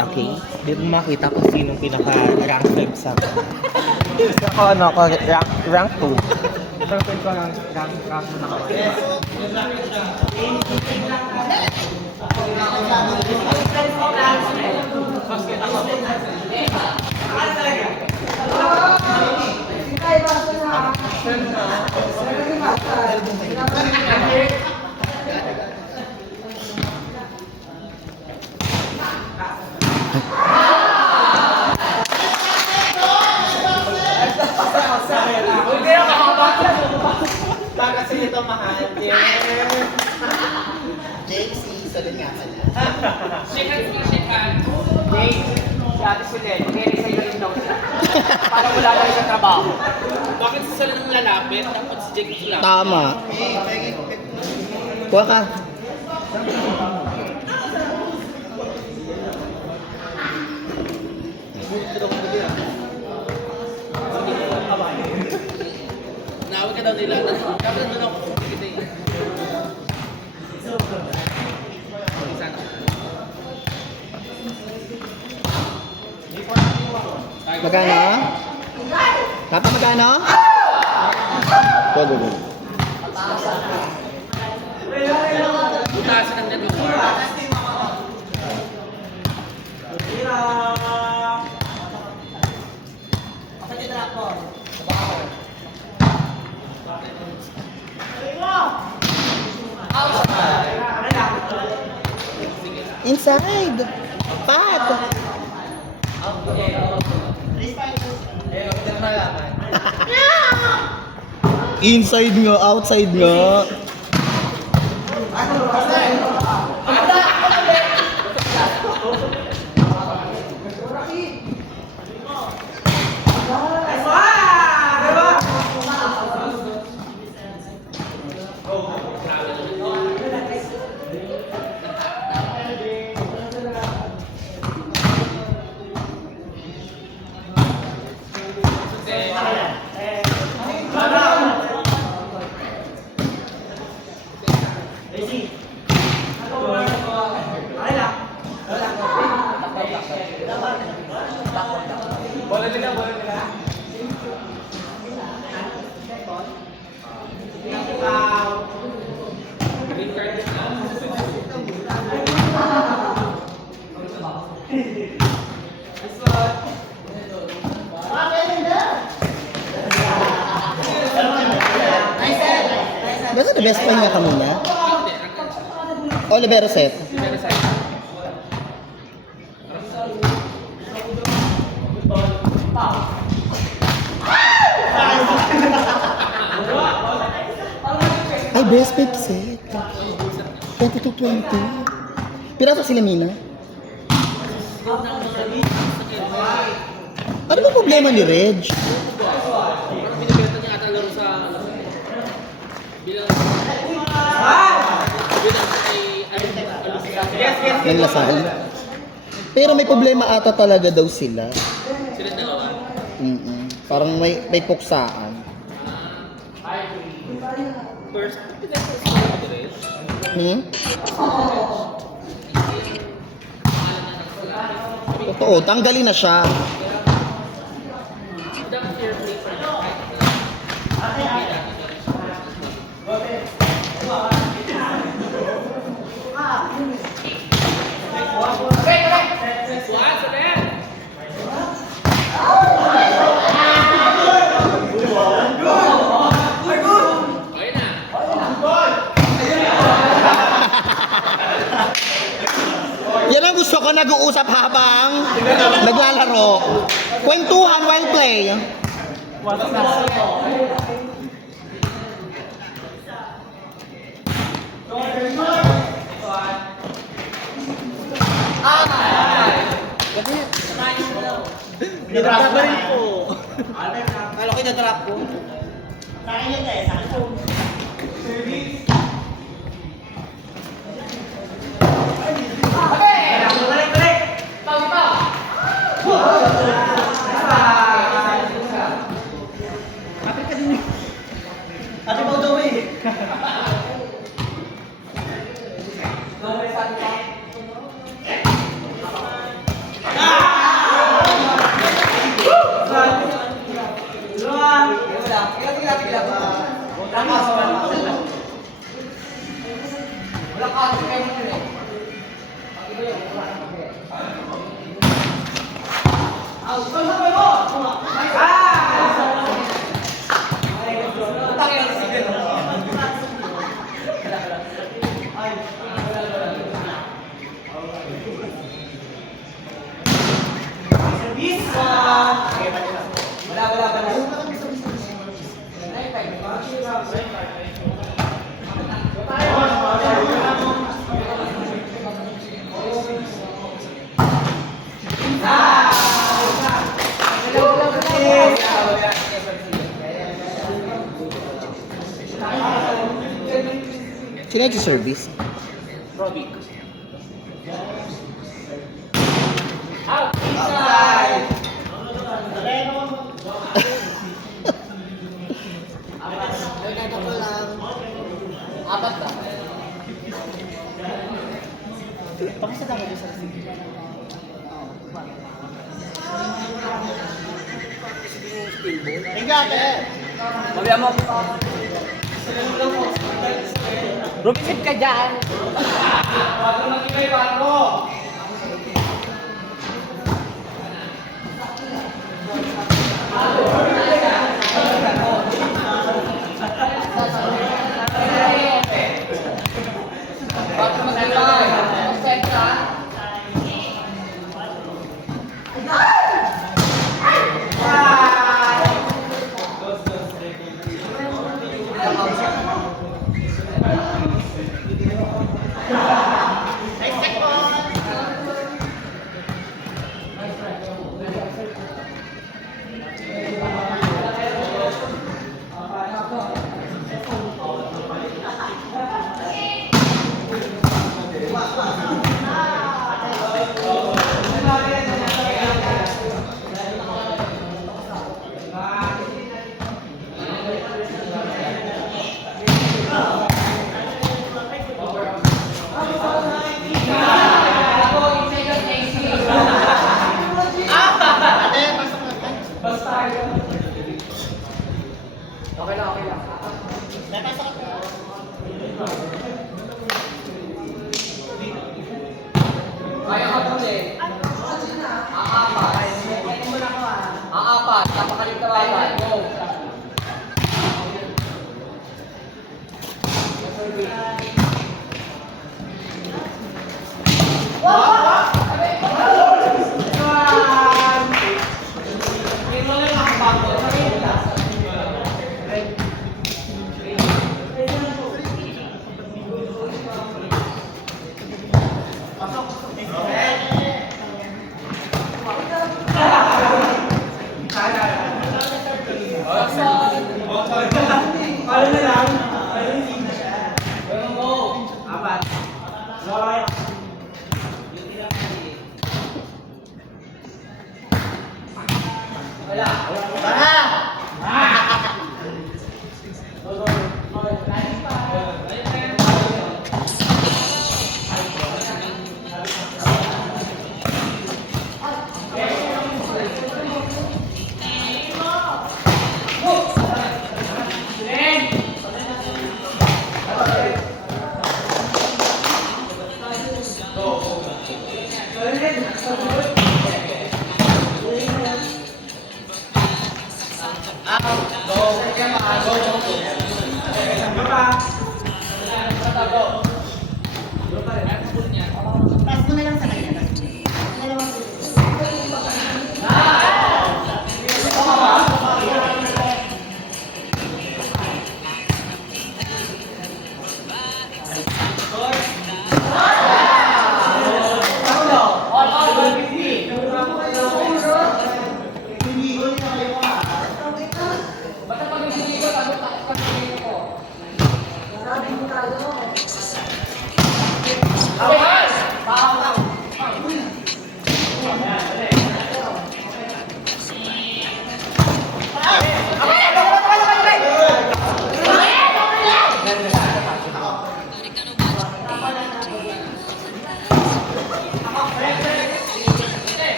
Okay? Di mo makita kung sinong pinaka-rank 5 sa akin. Ako ano ko, rank 2. Pero pwede ko rank na ako. Kasi ito mahal. Jake, si Solon nga pala. Shake hands nga, shake hands. Jake, si Ate Sulen, mag-resign na rin daw siya. Para wala na rin sa trabaho. Bakit si Sala nang lalapit? Dapat si Jake yung lalapit. Tama. Kuha ka. Nawag ka daw nila. Dapat nandun ako. Kita eh. Magkano? Dapat magkano? Go, go, go. Butasan ng network. Inside. Pat. Inside nga, outside nga. Basta the best friend nga ka muna. O, libero set. Ay, best pick set. 22-20. Piraso sila, Mina. Ano ba problema ni Reg? Parang binibenta niya ata laro sa... Bilang ay... Ng Lasal. Pero may problema ata talaga daw sila. Sila dalawa. Parang may puksaan. First, pinasa sa Madrid. Totoo, tanggalin na siya. Dapat fair play pa rin. Suwan, sabihin! Okay na. Yan ang gusto ko, nag-uusap habang naglalaro. Kwentuhan while play. Drop ba rin po? Kala ko na-drop ko. Sa akin yun eh, sa akin po. Ate mo daw eh. Sino yung service? Robic. Out! Inside! Apat ba? Pakisa tayo sa Ingate! Mabiya mo. Ruby, sit ka dyan. Wag mo magigay, paro. Wag mo magigay. Konsentra. Okay lang, okay lang. Kaya ka dun eh. Aapat. Aapat. Napakalit na bagay. Go. Pass mo na lang sa kanya.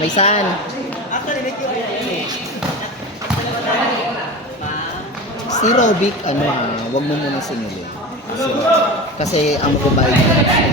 May saan? Si Robic, wag mo muna singilin. Kasi ang magbabayad niya si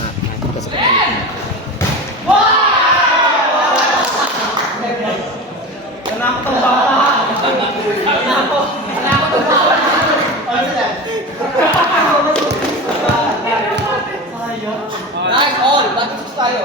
Mac. Kasi kapatid mo. Nice, all. Batik tayo.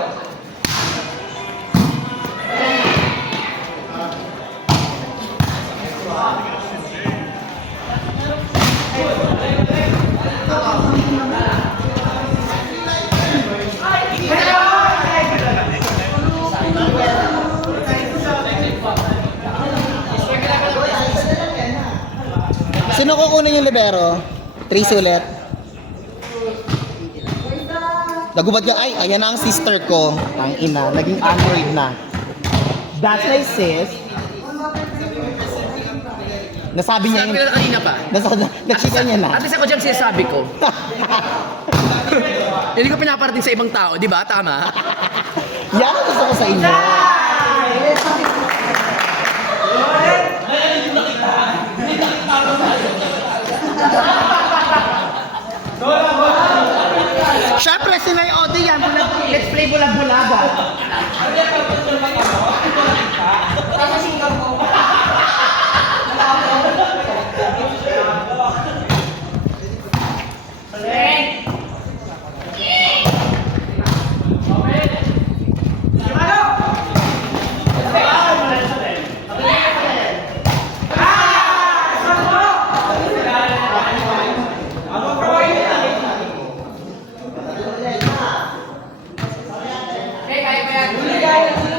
Sino kukunin yung libero? 3 ulit. Nagubad ka, ay, ayan na ang sister ko. Ang ina, naging Android na. That's my sis. Nasabi niya Sabi yung... ko na kanina pa. Nagsika niya na. At least ako dyan sinasabi ko. Hindi ko pinaparating sa ibang tao, di ba? Tama? Yan ang gusto ko sa inyo. Siyempre, si Nay Ode yan. Let's play bulag-bulaga. Okay, kaya ko yan.